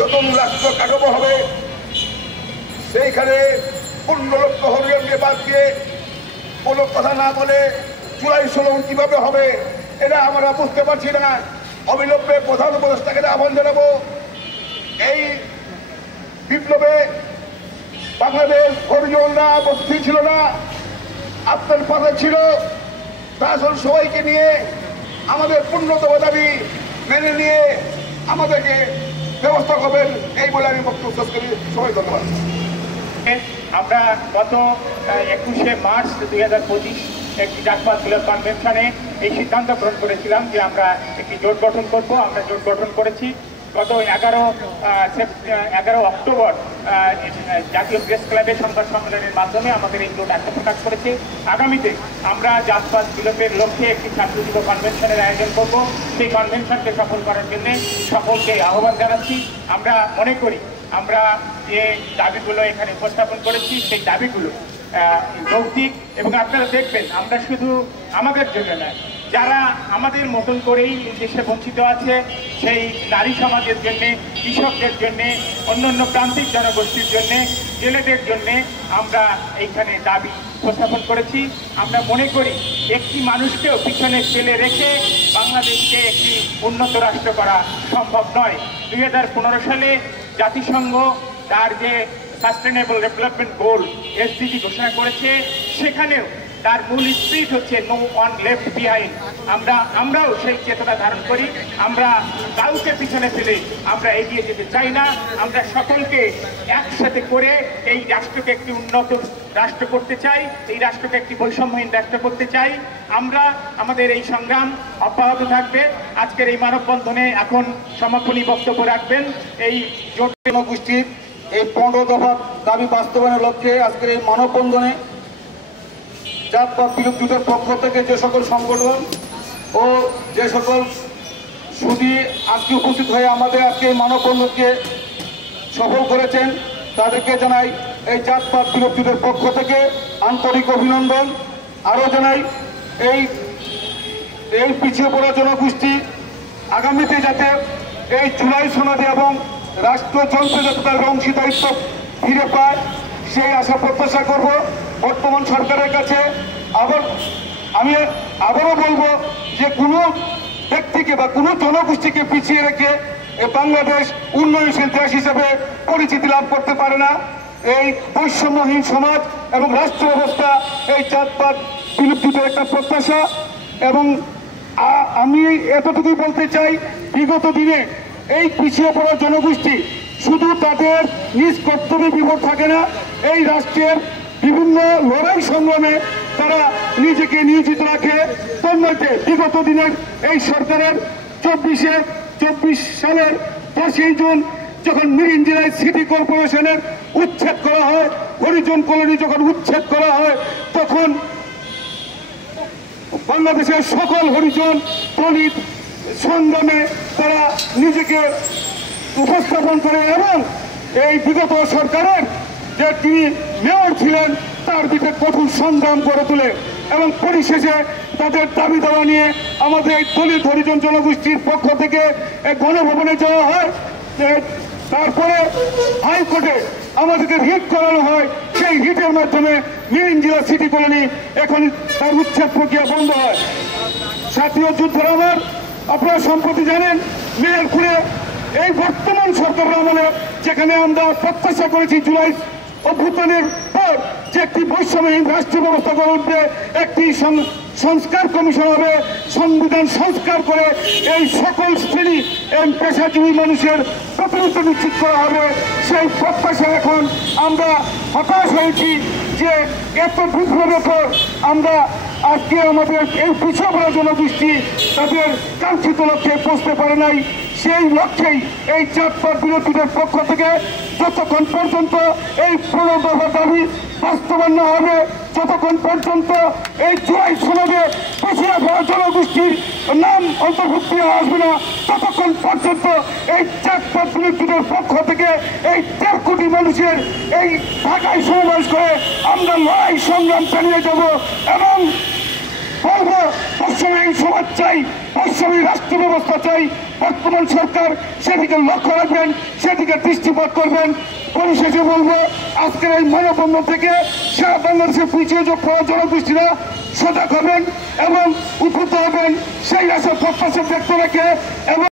নতুন রাষ্ট্র কাঠামো হবে, সেইখানে 15 লক্ষ হরিজনকে বাদ দিয়ে কোনো কথা না বলে জুলাই 16 কিভাবে হবে এটা আমরা বুঝতে পারছি না। অবিলম্বে প্রধান উপদেষ্টাকে আহ্বান জানাবো, এই বিপ্লবে বাংলাদেশ হরিজনরা উপস্থিত ছিল না, আপনার পাশে ছিল। তাছাড়া সবাইকে নিয়ে আমাদের পূর্ণতম দাবি মেনে নিয়ে আমাদেরকে ব্যবস্থা করবেন, এই বলে আমি বক্তব্য শেষ করি। সবাই ধন্যবাদ। আমরা গত 21শে মার্চ 2025 একটি জাতপাত বিলোপ কনভেনশনে এই সিদ্ধান্ত গ্রহণ করেছিলাম যে আমরা একটি জোট গঠন করব। আমরা জোট গঠন করেছি। গত 11 অক্টোবর জাতীয় প্রেস ক্লাবের সংবাদ সম্মেলনের মাধ্যমে আমাদের এই জোট আত্মপ্রকাশ করেছে। আগামীতে আমরা জাতপাত বিলোপের লক্ষ্যে একটি ছাত্র যুব কনভেনশনের আয়োজন করব। সেই কনভেনশনকে সফল করার জন্য সকলকে আহ্বান জানাচ্ছি। আমরা মনে করি আমরা যে দাবিগুলো এখানে উপস্থাপন করেছি সেই দাবিগুলো যৌক্তিক, এবং আপনারা দেখবেন আমরা শুধু আমাদের জন্য নয়, যারা আমাদের মতন করেই দেশে বঞ্চিত আছে সেই নারী সমাজের জন্যে, কৃষকদের জন্যে, অন্যান্য প্রান্তিক জনগোষ্ঠীর জন্যে, জেলেদের জন্যে আমরা এইখানে দাবি উপস্থাপন করেছি। আমরা মনে করি একটি মানুষকেও পিছনে ফেলে রেখে বাংলাদেশকে একটি উন্নত রাষ্ট্র করা সম্ভব নয়। 2015 সালে জাতিসংঘ তার যে সাস্টেনেবল ডেভেলপমেন্ট গোল SDG ঘোষণা করেছে, সেখানেও তার মূল স্পিরিট হচ্ছে নো ওয়ান লেফট বিহাইন্ড। আমরাও সেই চেতনা ধারণ করি। আমরা কাউকে পিছনে ফেলে আমরা এগিয়ে যেতে চাই না। আমরা সকলকে একসাথে করে এই রাষ্ট্রকে একটি উন্নত রাষ্ট্র করতে চাই, এই রাষ্ট্রকে একটি বৈষম্যহীন রাষ্ট্র করতে চাই। আমরা আমাদের এই সংগ্রাম অব্যাহত থাকবে। আজকের এই মানববন্ধনে এখন সমাপনী বক্তব্য রাখবেন এই জোট জনগোষ্ঠীর এই 15 দফা দাবি বাস্তবায়নের লক্ষ্যে আজকের এই মানববন্ধনে জাতপাত বিলোপ জোটের পক্ষ থেকে যে সকল সংগঠন ও যে সকল সুধী আজকে উপস্থিত হয়ে আমাদের আজকে এই মানববন্ধনকে সফল করেছেন, তাদেরকে জানাই এই জাতপাত বিলোপ জোটের পক্ষ থেকে আন্তরিক অভিনন্দন। আরও জানাই এই পিছিয়ে পড়া জনগোষ্ঠী আগামীতে যাতে এই জুলাই সনদে এবং রাষ্ট্রযন্ত্রে যাতে তার অংশীদারিত্ব ফিরে পায় সেই আশা প্রত্যাশা করব বর্তমান সরকারের কাছে। আমি আবারও বলবো যে কোনো ব্যক্তিকে বা কোনো জনগোষ্ঠীকে পিছিয়ে রেখে বাংলাদেশ উন্নয়নশীল দেশ হিসেবে পরিচিতি লাভ করতে পারে না। এই বৈষম্যহীন সমাজ এবং রাষ্ট্র ব্যবস্থা এই জাতপাত বিলুপ্তির একটা প্রত্যাশা। এবং আমি এতটুকুই বলতে চাই, বিগত দিনে এই পিছিয়ে পড়া জনগোষ্ঠী শুধু তাদের নিজ কর্তব্যে বিভোর থাকে না, এই রাষ্ট্রের বিভিন্ন লড়াই সংগ্রামে তারা নিজেকে নিয়োজিত রাখে। তন্মধ্যে বিগত দিনের এই সরকারের 24 সালের 10ই জুন যখন মিরিঞ্জিরাই সিটি কর্পোরেশনের উচ্ছেদ করা হয়, হরিজন কলোনি যখন উচ্ছেদ করা হয়, তখন বাংলাদেশের সকল হরিজন দলিত সংগ্রামে তারা নিজেকে উপস্থাপন করে এবং এই বিগত সরকারের যে তিনি মেয়র ছিলেন তার দিকে কঠোর সংগ্রাম করে তোলে এবং পরিশেষে তাদের দাবি দেওয়া নিয়ে আমাদের এই দলিত হরিজন জনগোষ্ঠীর পক্ষ থেকে গণভবনে যাওয়া হয়। তারপরে হাইকোর্টে আমাদেরকে রিট করানো হয়। সেই রিটের মাধ্যমে মিরিঞ্জিরা সিটি কলোনি এখন তার উচ্ছেদ প্রক্রিয়া বন্ধ হয়। জাতীয় যুদ্ধের আমার আপনারা সম্প্রতি জানেন মেহেরপুরে এই বর্তমান সরকারের আমলে যেখানে আমরা প্রত্যাশা করেছি জুলাই অভ্যুত্থানের পর যে একটি বৈষম্যহীন রাষ্ট্র ব্যবস্থা গড়ে উঠবে, একটি সংস্কার কমিশন হবে, সংবিধান সংস্কার করে এই সকল শ্রেণী এবং পেশাজীবী মানুষের প্রতিনিধিত্ব নিশ্চিত করা হবে। সেই প্রত্যাশা এখন আমরা হতাশ হয়েছি যে এত বিপ্লবের পর আমরা আজকে আমাদের এই পিছিয়ে পড়া জনগোষ্ঠী তাদের কাঙ্ক্ষিত লক্ষ্যে পৌঁছতে পারে নাই। সেই লক্ষ্যেই এই জাতপাত বিলোপ জোটের পক্ষ থেকে যতক্ষণ পর্যন্ত এই 15 দফা দাবি বাস্তবায়ন না হবে, যতক্ষণ পর্যন্ত এই জুলাই সনদে পিছিয়ে পড়া জনগোষ্ঠীর নাম অন্তর্ভুক্তি আসবে না, ততক্ষণ পর্যন্ত এই জাতপাত বিলোপ জোটের পক্ষ থেকে এই 1.5 কোটি মানুষের এই ঢাকায় সমাবেশ করে আমরা লড়াই সংগ্রাম চালিয়ে যাব এবং বলবো বৈষম্যহীন সমাজ চাই, বৈষম্যহীন রাষ্ট্র ব্যবস্থা চাই, বর্তমান সরকার সেদিকে লক্ষ্য রাখবেন, সেদিকে দৃষ্টিপাত করবেন। পরিশেষে বলবো, আজকের এই মানববন্ধন থেকে সারা বাংলাদেশের পিছিয়ে জনগোষ্ঠীরা সজাগ হবেন এবং উদ্বুদ্ধ হবেন, সেই আশা প্রত্যাশা ব্যক্ত রেখে এবং